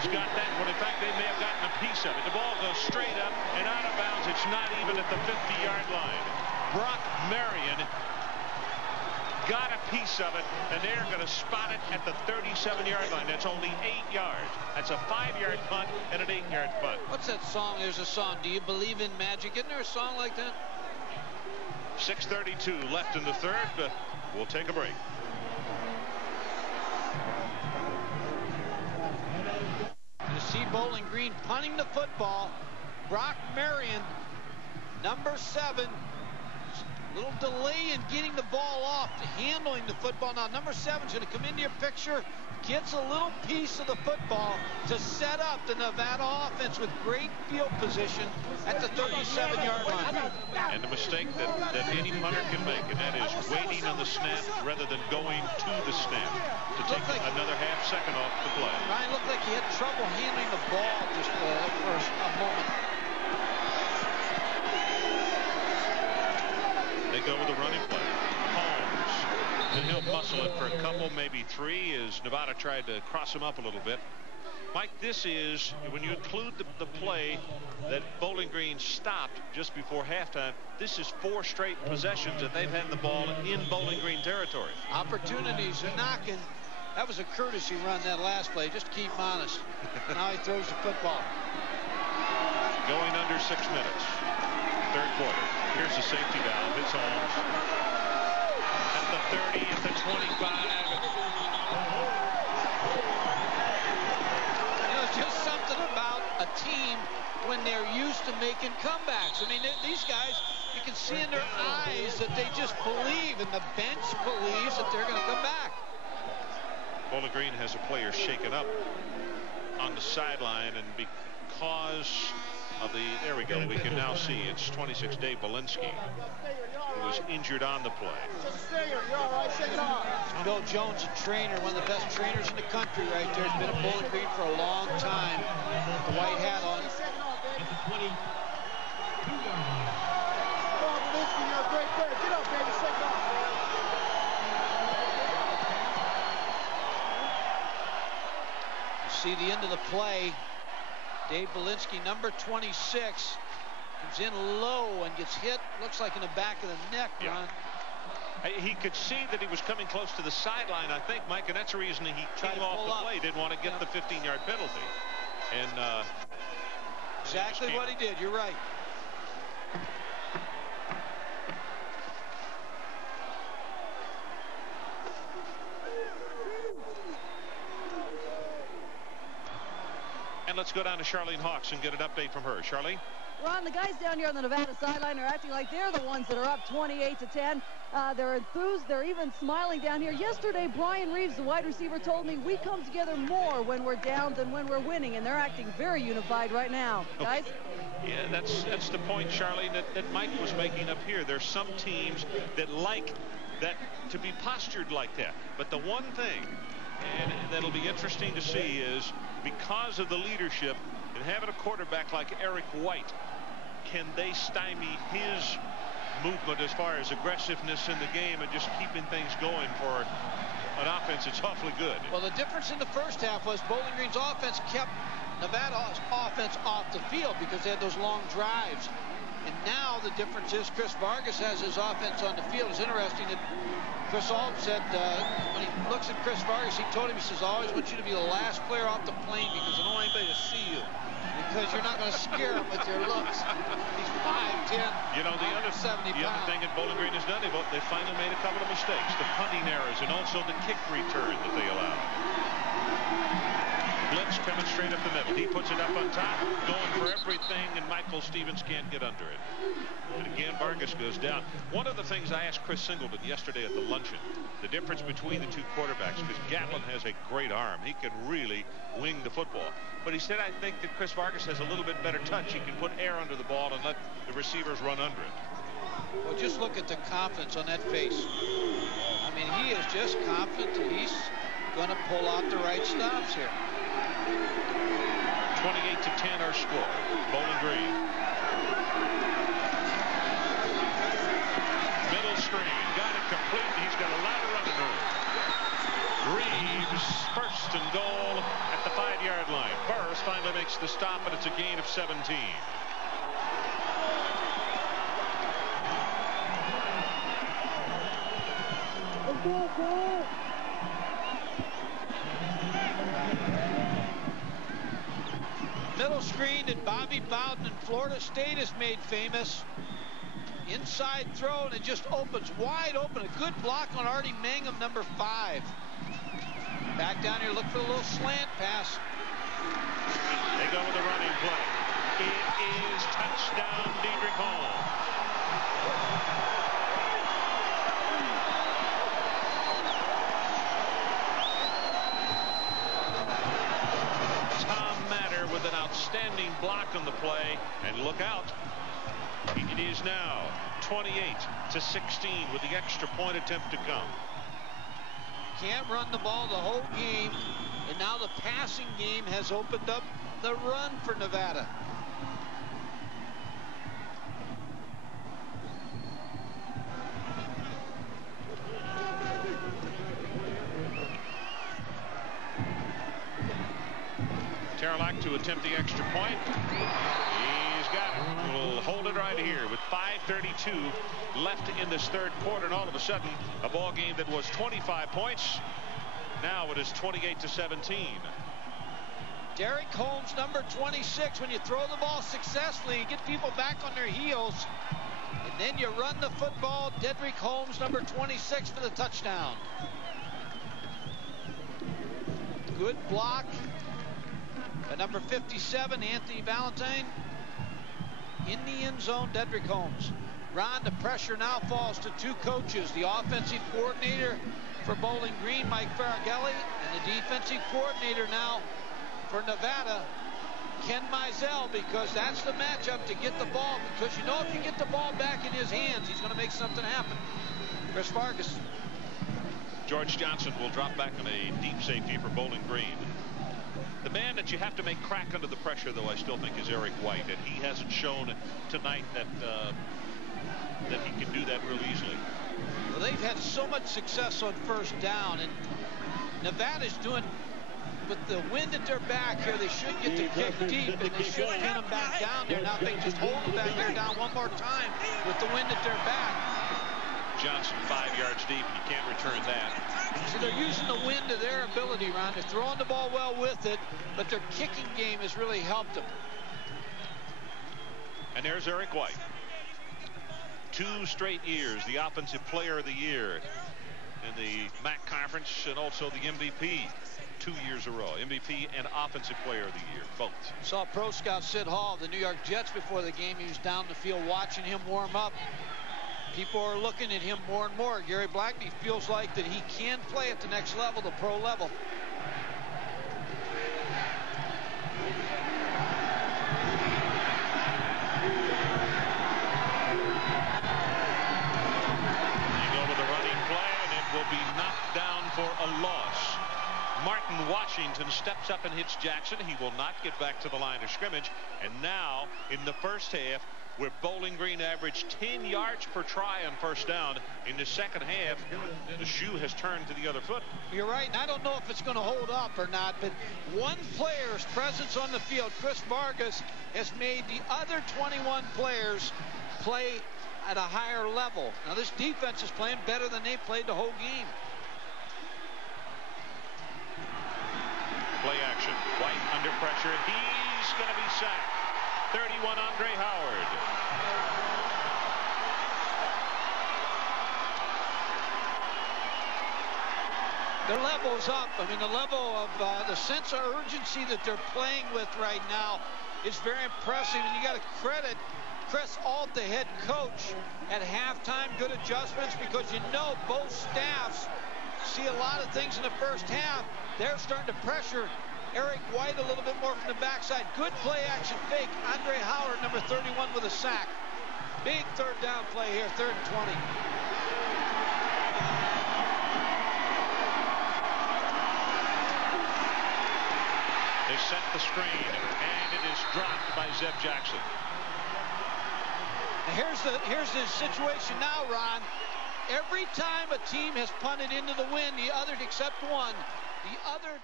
Eagles got that one. In fact, they may have gotten a piece of it. The ball goes straight up and out of bounds. It's not even at the 50-yard line. Brock Marion got a piece of it, and they're going to spot it at the 37-yard line. That's only 8 yards. That's a 5-yard punt and an 8-yard punt. What's that song? There's a song. Do you believe in magic? Isn't there a song like that? 6:32 left in the third. We'll take a break. You see Bowling Green punting the football. Brock Marion, number 7. Little delay in getting the ball off, handling the football. Now, number 7's going to come into your picture, gets a little piece of the football to set up the Nevada offense with great field position at the 37-yard line. And the mistake that any punter can make, and that is waiting on the snap rather than going to the snap to take another half second off the play. Ryan looked like he had trouble handling the ball just for a moment. They go with a running play. Holmes. And he'll muscle it for a couple, maybe 3, as Nevada tried to cross him up a little bit. Mike, this is, when you include the play that Bowling Green stopped just before halftime, this is 4 straight possessions that they've had the ball in Bowling Green territory. Opportunities are knocking. That was a courtesy run, that last play, just to keep him honest. Now he throws the football. Going under 6 minutes. Third quarter. Here's the safety valve. It's Holmes. At the 30, at the 25. It's just something about a team when they're used to making comebacks. I mean, these guys, you can see in their eyes that they just believe, and the bench believes that they're going to come back. Bowling Green has a player shaken up on the sideline, and because of the, there we go, we can now see it's 26 Dave Belinsky, who was injured on the play. Bill Jones, a trainer, one of the best trainers in the country right there. He's been at Bowling Green for a long time. The white hat on. You see the end of the play. Dave Belinsky, number 26, comes in low and gets hit, looks like in the back of the neck, Ron. He could see that he was coming close to the sideline, I think, Mike, and that's the reason he came off the play. Didn't want to get the 15-yard penalty. And exactly what he did. You're right. And let's go down to Charlene Hawks and get an update from her. Charlene? Ron, the guys down here on the Nevada sideline are acting like they're the ones that are up 28-10. They're enthused. They're even smiling down here. Yesterday, Brian Reeves, the wide receiver, told me we come together more when we're down than when we're winning, and they're acting very unified right now. Guys? Yeah, that's the point, Charlene, that Mike was making up here. There's some teams that like that to be postured like that. But the one thing, and that'll be interesting to see, is because of the leadership and having a quarterback like Eric White, can they stymie his movement as far as aggressiveness in the game and just keeping things going for an offense that's awfully good? Well, the difference in the first half was Bowling Green's offense kept Nevada's offense off the field because they had those long drives. And now the difference is Chris Vargas has his offense on the field. It's interesting that Chris Ault said when he looks at Chris Vargas, he told him, he says, I always want you to be the last player off the plane because I don't want anybody to see you. Because you're not going to scare him with your looks. He's 5'10", you know, the other 70 the other thing that Bowling Green has done, they finally made a couple of mistakes. The punting errors and also the kick return that they allowed. Blitz coming straight up the middle. He puts it up on top, going for everything, and Michael Stevens can't get under it. And again, Vargas goes down. One of the things I asked Chris Singleton yesterday at the luncheon, the difference between the two quarterbacks, because Gatlin has a great arm. He can really wing the football. But he said, I think that Chris Vargas has a little bit better touch. He can put air under the ball and let the receivers run under it. Well, just look at the confidence on that face. I mean, he is just confident that he's going to pull out the right stops here. 28-10 our score. Bowling Green. Middle screen. Got it complete. He's got a lot of running room. Reeves first and goal at the 5-yard line. the stop, and it's a gain of 17. Middle screen that Bobby Bowden in Florida State has made famous. Inside throw, and it just opens wide open. A good block on Artie Mangum, number 5. Back down here, look for a little slant pass. They go with the running play. It is touchdown, Dedrick Holmes. Tom Matter with an outstanding block on the play, and look out. It is now 28-16 with the extra point attempt to come. Can't run the ball the whole game, and now the passing game has opened up the run for Nevada. Terlac to attempt the extra point. He's got it. We'll hold it right here with 5:32 left in this third quarter, and all of a sudden a ball game that was 25 points, now it is 28-17. Derek Holmes, number 26. When you throw the ball successfully, you get people back on their heels, and then you run the football. Dedrick Holmes, number 26, for the touchdown. Good block. Number 57, Anthony Valentine. In the end zone, Dedrick Holmes. Ron, the pressure now falls to two coaches. The offensive coordinator for Bowling Green, Mike Faragelli, and the defensive coordinator now for Nevada, Ken Mizell, because that's the matchup to get the ball. Because you know if you get the ball back in his hands, he's going to make something happen. Chris Vargas. George Johnson will drop back on a deep safety for Bowling Green. The man that you have to make crack under the pressure, though, I still think is Eric White, and he hasn't shown tonight that that he can do that real easily. Well, they've had so much success on first down, and Nevada's doing, with the wind at their back here, they should get the kick deep, and they should pin them back down there. Now if they just hold them back there down one more time with the wind at their back. Johnson 5 yards deep, and you can't return that. So they're using the wind to their ability, Ron. They're throwing the ball well with it, but their kicking game has really helped them. And there's Eric White. 2 straight years, the Offensive Player of the Year in the MAC Conference, and also the MVP 2 years in a row. MVP and Offensive Player of the Year, both. Saw Pro Scout Sid Hall of the New York Jets before the game. He was down the field watching him warm up. People are looking at him more and more. Gary Blackney feels like that he can play at the next level, the pro level. They go with a running play, and it will be knocked down for a loss. Martin Washington steps up and hits Jackson. He will not get back to the line of scrimmage. And now, in the first half, where Bowling Green averaged 10 yards per try on first down, in the second half, the shoe has turned to the other foot. You're right, and I don't know if it's going to hold up or not, but one player's presence on the field, Chris Vargas, has made the other 21 players play at a higher level. Now, this defense is playing better than they played the whole game. Play action. White under pressure. He's going to be sacked. 31, Andre Howard. Their level is up. I mean, the level of the sense of urgency that they're playing with right now is very impressive. And you got to credit Chris Ault, the head coach, at halftime. Good adjustments, because you know both staffs see a lot of things in the first half. They're starting to pressure Eric White a little bit more from the backside. Good play action fake. Andre Howard, number 31, with a sack. Big third down play here, 3rd and 20. They set the screen, and it is dropped by Zeb Jackson. Here's the situation now, Ron. Every time a team has punted into the wind, the other, except one, the other